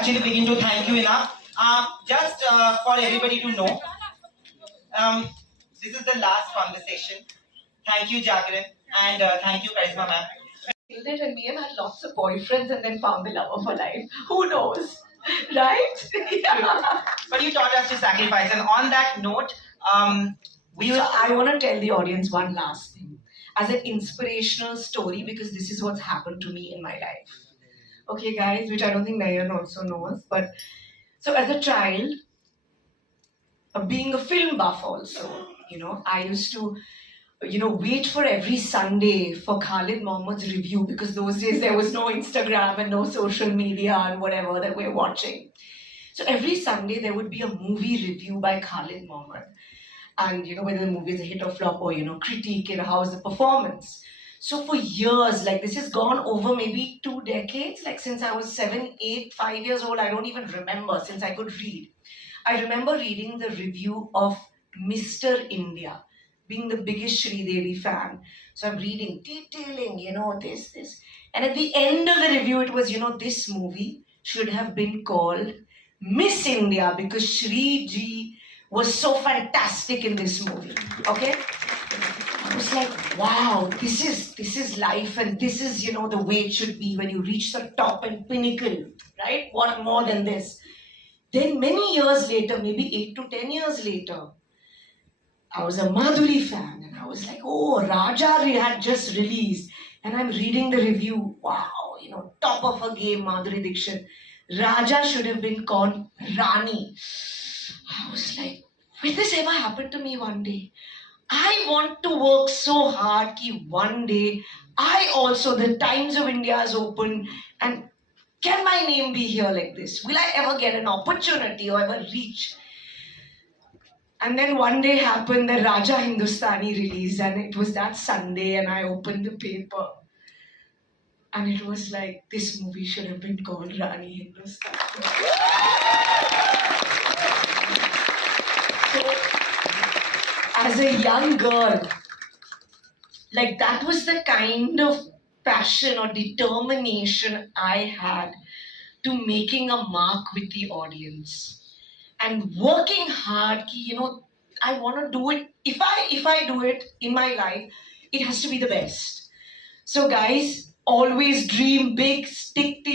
actually begin to thank you enough. Just for everybody to know, this is the last conversation. Thank you, Jagran, and thank you, Karishma ma'am. It and me have had lots of boyfriends and then found the love of her life. Who knows? Right? Yeah. But you taught us to sacrifice, and on that note, I want to tell the audience one last thing as an inspirational story because this is what's happened to me in my life. Okay, guys, which I don't think Nayan also knows, but so as a child, being a film buff also, I used to wait for every Sunday for Khalid Mohammed's review because those days there was no Instagram and no social media and whatever that we're watching. So every Sunday there would be a movie review by Khalid Mohammed. And whether the movie is a hit or flop or critique it, how's the performance. So for years, like this has gone over maybe 2 decades, like since I was 7, 8, 5 years old, I don't even remember since I could read. I remember reading the review of Mr. India, being the biggest Devi fan. So I'm reading, detailing, this. And at the end of the review, it was, this movie should have been called Miss India because Ji was so fantastic in this movie. Okay? I was like, wow, this is life and this is, the way it should be when you reach the top and pinnacle, right? What more than this? Then many years later, maybe 8 to 10 years later, I was a Madhuri fan and I was like, oh, Raja had just released. And I'm reading the review. Wow, top of her game, Madhuri Dixit. Raja should have been called Rani. I was like, will this ever happen to me one day? I want to work so hard that one day I also, the Times of India is open and can my name be here like this? Will I ever get an opportunity or ever reach? And then one day happened that Raja Hindustani released and it was that Sunday and I opened the paper and it was like, this movie should have been called Rani Hindustani. So, as a young girl, like that was the kind of passion or determination I had to making a mark with the audience. And working hard, I want to do it. If I do it in my life, it has to be the best. So guys, always dream big, stick to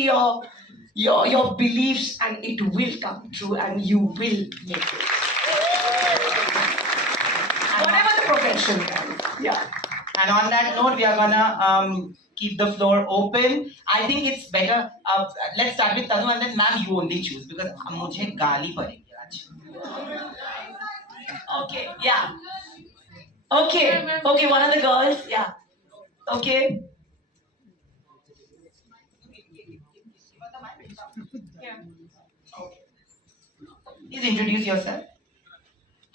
your beliefs, and it will come true, and you will make it. Whatever the profession, guys. Yeah. And on that note, we are gonna keep the floor open. I think it's better. Let's start with Tanu, and then ma'am, you only choose because मुझे गाली पड़ेगी आज. Okay, yeah. Okay, one of the girls, yeah. Okay. Yeah. Please introduce yourself.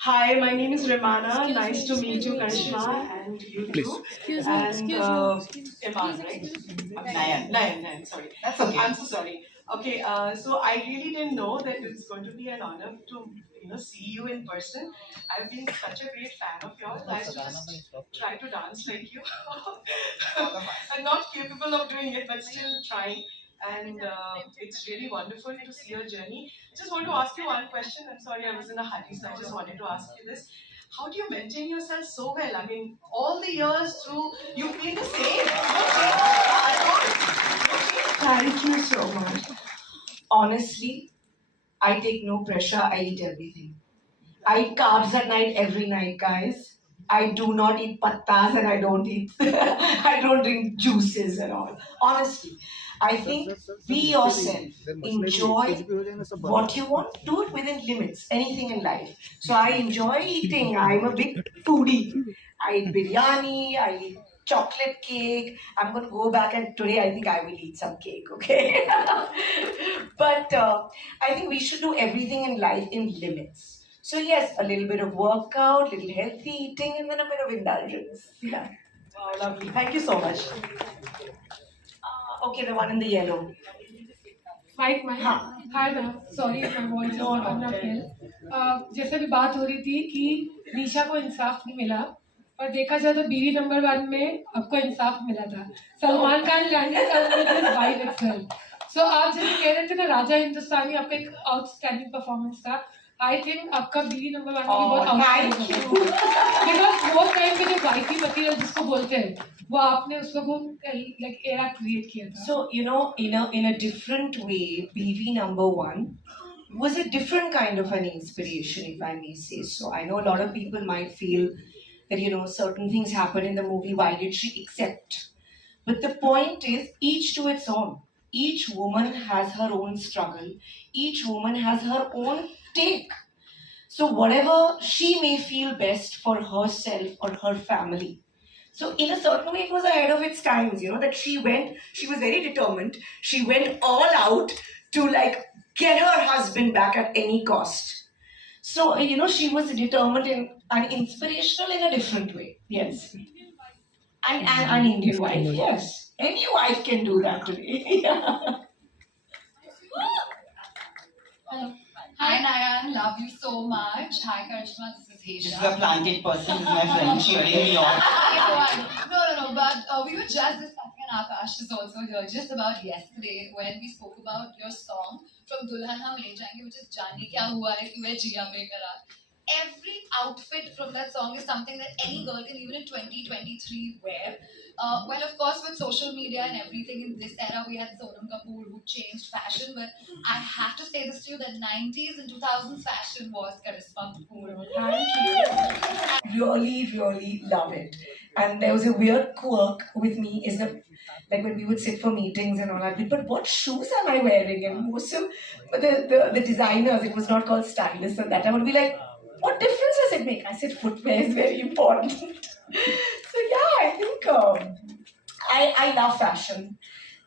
Hi, my name is Remana. Nice to meet you, Karishma, and you too. Excuse me. Iman, right? Nayan, sorry. That's okay. I'm so sorry. Okay, so I really didn't know that it's going to be an honor to see you in person. I've been such a great fan of yours. I just try to dance like you. I'm not capable of doing it, but still trying. And it's really wonderful to see your journey. Just want to ask you one question. I'm sorry, I was in a hurry, so I just wanted to ask you this. How do you maintain yourself so well? I mean, all the years through, you've been the same. Thank you so much. Honestly, I take no pressure. I eat everything. I eat carbs at night every night, guys. I do not eat pattas and I don't drink juices and all. Honestly, I think be yourself. Enjoy what you want. Do it within limits. Anything in life. So I enjoy eating. I'm a big foodie. I eat biryani. I eat chocolate cake. I'm going to go back and today I think I will eat some cake, okay? But I think we should do everything in life in limits. So yes, a little bit of workout, little healthy eating, and then a bit of indulgence. Yeah. Wow, lovely. Thank you so much. Okay, the one in the yellow. Hi ma'am. Sorry if my voice is not well. जैसे भी बात हो रही थी कि रीशा को इंसाफ नहीं मिला, और देखा जाए तो बीवी नंबर 1 में आपको इंसाफ मिला था. Salman Khan landed us with his wife itself. So आप जैसे कह रहे थे ना राजा हिंदुस्तानी आपका एक आउटस्टैंडिंग परफॉर्मेंस था. आई थिंक आपका बीवी नंबर 1 भी बहुत आउटस्टैंडिंग था. बिकॉज वो टाइम पे जो वाइफी मटीरियल जिसको बोलते हैं वो आपने उसको लाइक एरा क्रिएट किया था. So, you know, in a different way, BV number 1 was a different kind of an inspiration, if I may say so. I know a lot of people might feel that, you know, certain things happen in the movie, why did she accept? But the point is, each to its own. Each woman has her own struggle. Each woman has her own take. So whatever she may feel best for herself or her family. So in a certain way, it was ahead of its times, you know, that she was very determined. She went all out to like get her husband back at any cost. So, you know, she was determined and inspirational in a different way. Yes. And an Indian wife, yes. Any wife can do that today. Hello. Hi Nayan, love you so much. Hi Karishma, this is This is Hesha. a planted person. This is my friend. She made me on. No, but we were just discussing, and Akash is also here, just about yesterday when we spoke about your song from Dulhan Hum Le Jayenge, which is Jaane Kya Hua Hai Tue Jiya Bekarar. Every outfit from that song is something that any girl can even in 2023 wear. Well, of course, with social media and everything in this era, we had Sonam Kapoor who changed fashion. But I have to say this to you that 90s and 2000s fashion was Karishma Kapoor. Thank you. Really love it. And there was a weird quirk with me is that like when we would sit for meetings and all that, but what shoes am I wearing? And most of the designers, it was not called stylists at that time, would be like, what difference does it make? I said footwear is very important. So yeah, I think I love fashion,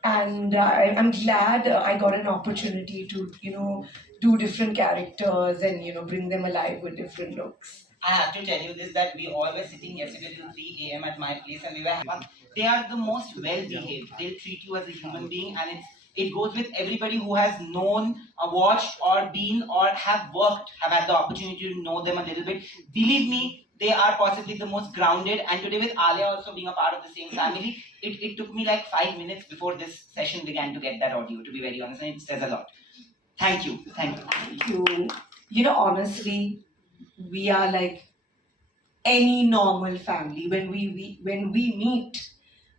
and I'm glad I got an opportunity to, you know, do different characters and, you know, bring them alive with different looks. I have to tell you this, that we all were sitting yesterday till 3 a.m. at my place and we were having fun. They are the most well behaved. They'll treat you as a human being, and it goes with everybody who has known, watched, or been, or have had the opportunity to know them a little bit. Believe me, they are possibly the most grounded. And today, with Alia also being a part of the same family, it took me like 5 minutes before this session began to get that audio, to be very honest, and it says a lot. Thank you. Thank you. Thank you. You know, honestly, we are like any normal family. When we meet,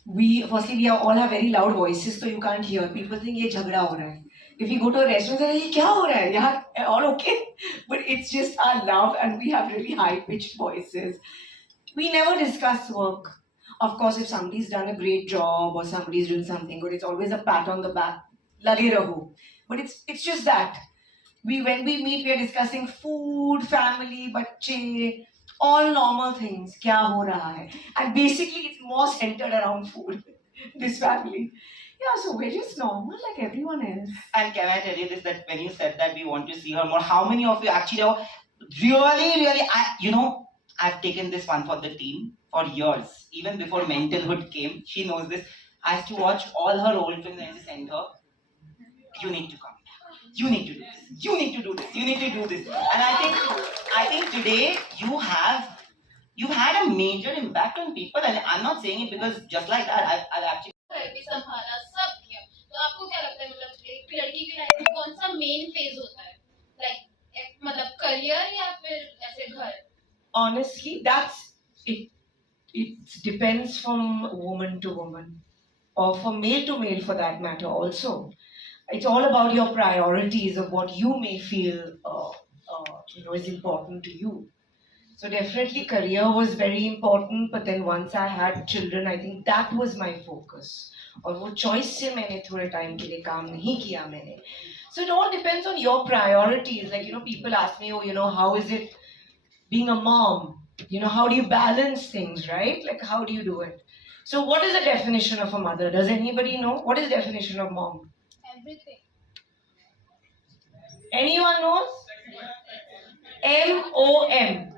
we all have very loud voices, so you can't hear. People think ये झगड़ा हो रहा है. If you go to a restaurant, say ये क्या हो रहा है? Yeah, all okay. But it's just our love, and we have really high pitched voices. We never discuss work. Of course, if somebody's done a great job or somebody's doing something good, it's always a pat on the back. Lage raho. But it's just that. When we meet, we are discussing food, family, bacche, all normal things. Kya ho raha hai? And basically, it's more centered around food. This family. Yeah, so we're just normal like everyone else. And can I tell you this, that when you said that we want to see her more, how many of you actually know, really, I've taken this one for the team for years. Even before Mentalhood came, she knows this. I used to watch all her old films and I just sent her, you need to come. You need to do this. You need to do this. You need to do this. And I think today you had a major impact on people, and I'm not saying it because just like that, I've actually. संभाला सब किया. तो आपको क्या लगता है, मतलब एक लड़की की लाइफ में कौन सा मेन फेज होता है, लाइक मतलब करियर या फिर ऐसे घर? Honestly, it depends from woman to woman, or from male to male for that matter also. It's all about your priorities of what you may feel is important to you. So definitely career was very important, but then once I had children, I think that was my focus. और वो choice से मैंने थोड़े time के लिए काम नहीं किया मैंने. So it all depends on your priorities. Like, people ask me, how is it being a mom? How do you balance things, right? Like, how do you do it? So what is the definition of a mother? Does anybody know? What is the definition of mom? Everything. Anyone knows? MOM.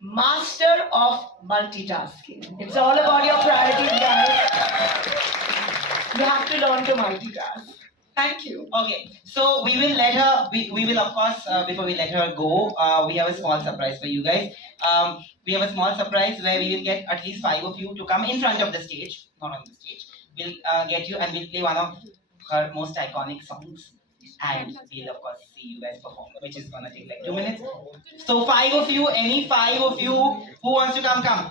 Master of multitasking. It's all about your priorities, guys. You have to learn to multitask. Thank you. Okay, so we will let her, we will of course, before we let her go, we have a small surprise for you guys. We have a small surprise where we will get at least 5 of you to come in front of the stage, not on the stage. We'll get you and we'll play one of her most iconic songs. And we'll of course see you guys perform, which is gonna take like 2 minutes. So 5 of you, any 5 of you who wants to come, come.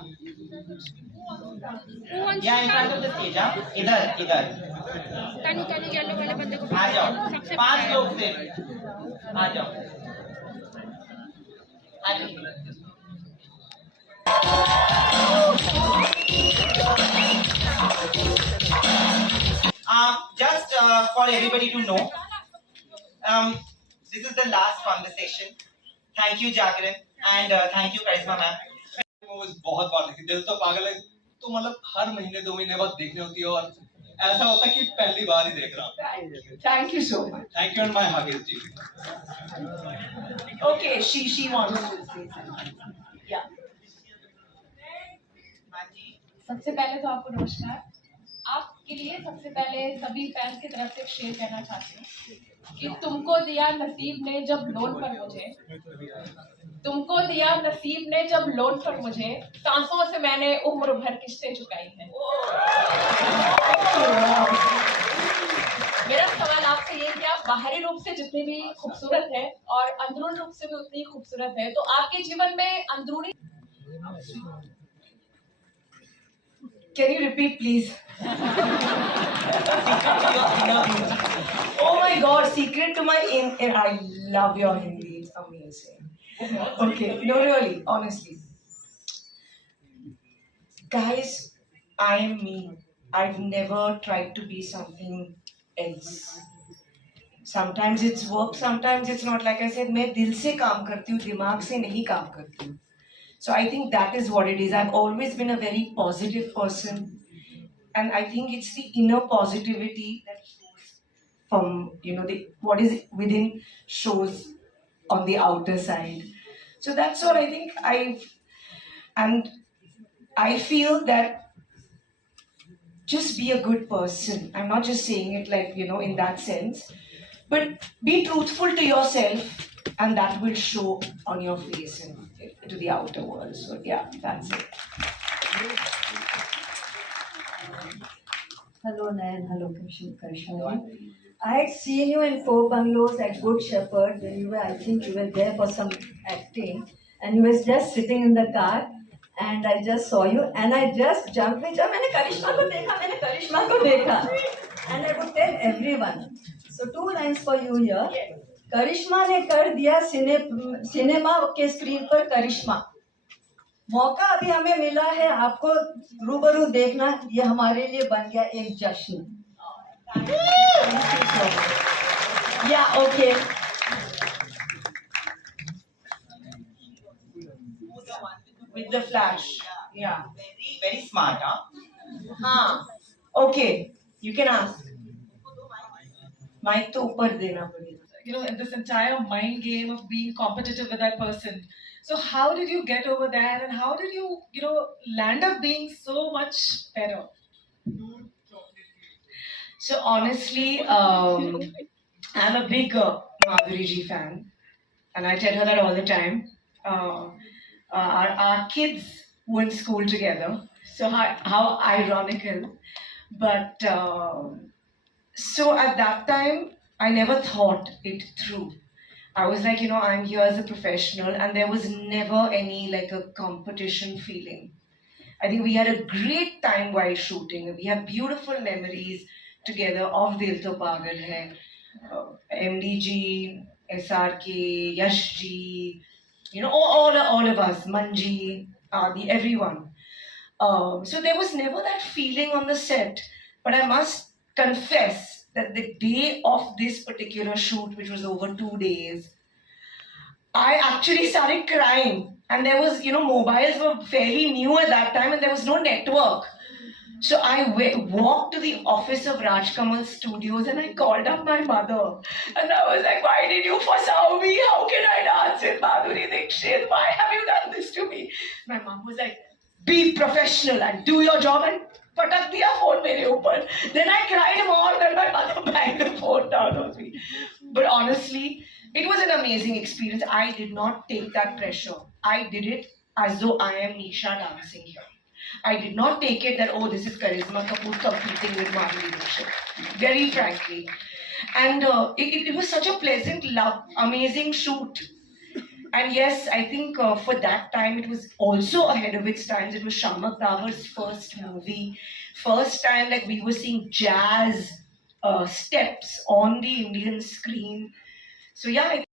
Yeah, in front of the stage, huh? इधर. आ जाओ. 5 लोग से. आ जाओ. Just for everybody to know, this is the last conversation. Thank you, Jagran, and thank you, Karishma ma'am. Movies बहुत बार देखी, दिल तो पागल है तो मतलब हर महीने 2 महीने बाद देखनी होती है और ऐसा होता है कि पहली बार ही देख रहा हूँ. Thank you so much. Thank you and my hug is जी. Okay, she wants to say something. Yeah. सबसे पहले तो आपको नमस्कार. आपके लिए सबसे पहले सभी फैंस की तरफ से एक शेर कहना चाहती हूँ कि तुमको दिया नसीब ने जब लोन पर मुझे, तुमको दिया नसीब ने जब लोन पर मुझे, सांसों से मैंने उम्र भर किस्तें चुकाई हैं. मेरा सवाल आपसे ये कि आप बाहरी रूप से जितनी भी खूबसूरत है और अंदरूनी रूप से भी उतनी खूबसूरत है, तो आपके जीवन में अंदरूनी. Can you repeat, please? Oh my God! Secret to my I love your Hindi. It's amazing. Okay, no, really, honestly, guys, I am me. I've never tried to be something else. Sometimes it's work, sometimes it's not. Like I said, मैं दिल से काम करती हूँ, दिमाग से नहीं काम करती हूँ. So I think that is what it is. I've always been a very positive person, and I think it's the inner positivity that shows from what is within shows on the outer side. So that's what I think. I feel that just be a good person. I'm not just saying it like in that sense, but be truthful to yourself, and that will show on your face and to the outer world. So yeah, that's it. Hello, Nayan. Hello, Karishma. I had seen you in Four Bungalows at Good Shepherd when you were, I think you were there for some acting, and you were just sitting in the car, and I just saw you, and I just jumped. मैंने करिश्मा को देखा, and I would tell everyone. So 2 lines for you here. करिश्मा ने कर दिया cinema के screen पर करिश्मा. मौका अभी हमें मिला है आपको रूबरू देखना, ये हमारे लिए बन गया एक जश्न. Yeah, okay. With the flash. Yeah. Very, very smart, huh? Okay, you can ask. Mic to ऊपर देना पड़ेगा. In this entire mind game of being competitive with that person. So how did you get over that, and how did you, land up being so much better? So honestly, I'm a big Madhuri Ji fan, and I tell her that all the time. Our kids went to school together, so how ironical. But so at that time, I never thought it through. I was like, I'm here as a professional, and there was never any like a competition feeling. I think we had a great time while shooting. We have beautiful memories together of Dil To Pagal Hai, MDG, SRK, Yashji, all of us, Manji, Adi, everyone. So there was never that feeling on the set, but I must confess that the day of this particular shoot, which was over 2 days, I actually started crying. And there was, mobiles were fairly new at that time, and there was no network. So I walked to the office of Rajkamal Studios, and I called up my mother. And I was like, why did you forsake me? How can I dance with Madhuri Dixit? Why have you done this to me? My mom was like, be professional and do your job, and patak diya phone mere upar. Then I cried more, then my mother banged the phone down on me. But honestly, it was an amazing experience. I did not take that pressure. I did it as though I am Nisha dancing here. I did not take it that, oh, this is Karishma Kapoor competing with Madhuri Dixit, very frankly. And it was such a pleasant, amazing shoot. And yes, I think for that time it was also ahead of its times. It was Shamak Davar's first movie. First time like we were seeing jazz steps on the Indian screen. So yeah, I